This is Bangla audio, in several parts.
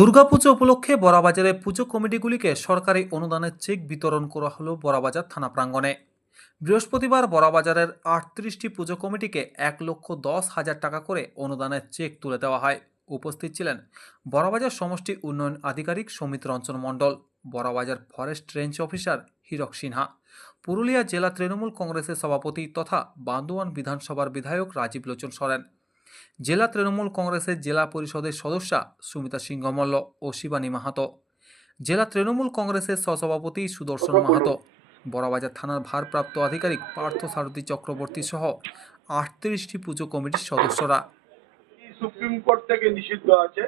দুর্গাপুজো উপলক্ষে বড়াবাজারে পুজো কমিটিগুলিকে সরকারি অনুদানের চেক বিতরণ করা হলো বড়াবাজার থানা প্রাঙ্গণে। বৃহস্পতিবার বড়াবাজারের আটত্রিশটি পুজো কমিটিকে এক লক্ষ দশ হাজার টাকা করে অনুদানের চেক তুলে দেওয়া হয়। উপস্থিত ছিলেন বড়াবাজার সমষ্টি উন্নয়ন আধিকারিক Samit Ranjan Mondal, Barabazar forest range officer Hirak Sinha, Purulia জেলা তৃণমূল কংগ্রেসের সভাপতি তথা বান্দোয়ান বিধানসভার বিধায়ক রাজীব লোচন সরেন। জেলা তৃণমূল কংগ্রেসের জেলা পরিষদের সদস্যা সুমিতা সিংহ মল্ল ও শিবানী মাহাতো। জেলা তৃণমূল কংগ্রেসের সহসভাপতি সুদর্শন মাহাতো। বড়বাজার থানার ভারপ্রাপ্ত আধিকারিক পার্থ সারথী চক্রবর্তী সহ আটত্রিশটি পুজো কমিটির সদস্যরা। সুপ্রিম কোর্ট থেকে নিষিদ্ধ আছে,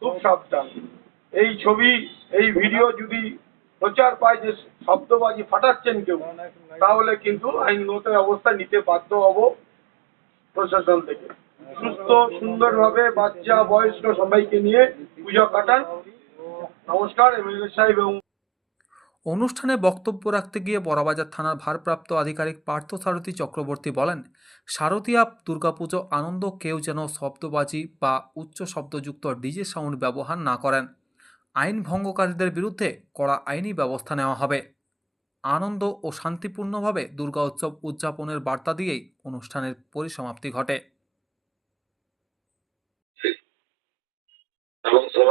খুব সাবধান। এই ছবি, এই ভিডিও যদি প্রচার পায় যে শব্দবাজি ফাটাচ্ছেন কেউ, তাহলে কিন্তু আইনগত ব্যবস্থা নিতে বাধ্য হব প্রশাসন থেকে। সুস্থ, সুন্দরভাবে বাচ্চা, বয়স্ক সবাইকে নিয়ে পূজা কাটান। নমস্কার সাহেব এবং অনুষ্ঠানে বক্তব্য রাখতে গিয়ে বড়াবাজার থানার ভারপ্রাপ্ত আধিকারিক পার্থ সারথী চক্রবর্তী বলেন শারদীয়া দুর্গাপুজো আনন্দ কেউ যেন শব্দবাজি বা উচ্চ শব্দযুক্ত ডিজে সাউন্ড ব্যবহার না করেন। আইন ভঙ্গকারীদের বিরুদ্ধে কড়া আইনি ব্যবস্থা নেওয়া হবে। আনন্দ ও শান্তিপূর্ণভাবে দুর্গা উৎসব উদযাপনের বার্তা দিয়েই অনুষ্ঠানের পরিসমাপ্তি ঘটে এবং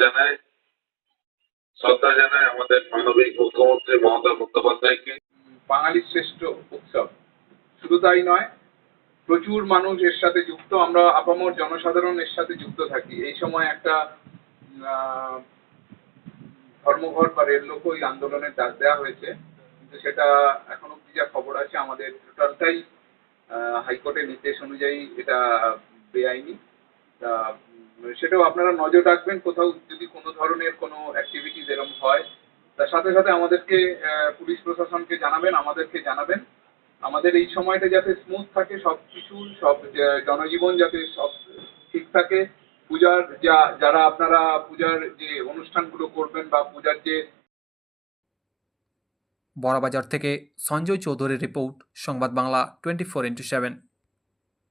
জানাই শ্রদ্ধা জানাই আমাদের মানবিক মুখ্যমন্ত্রী মমতা বন্দ্যোপাধ্যায়কে। বাঙালির শ্রেষ্ঠ উৎসব। শুধু তাই নয়, প্রচুর মানুষ এর সাথে যুক্ত। আমরা আপামর জনসাধারণ এর সাথে যুক্ত থাকি। এই সময় একটা ধর্মঘট বা রেল লোক ওই আন্দোলনের ডাক দেওয়া হয়েছে। কিন্তু সেটা এখন অব্দি যা খবর আছে, আমাদের টোটালটাই হাইকোর্টের নির্দেশ অনুযায়ী এটা বেআইনি। সেটাও আপনারা নজর রাখবেন, কোথাও যদি কোনো ধরনের কোনো অ্যাক্টিভিটিস এরকম হয়। তার সাথে সাথে আমাদেরকে পুলিশ প্রশাসনকে জানাবেন, আমাদেরকে জানাবেন। আমাদের এই সময়টা যাতে স্মুথ থাকে, সব কিছু, সব জনজীবন যাতে সব ঠিক থাকে। পূজার যা, যারা আপনারা পূজার যে অনুষ্ঠানগুলো করবেন বা পূজার যে বড়বাজার থেকে সঞ্জয় চৌধুরীর report, Sangbad Bangla twenty four into seven.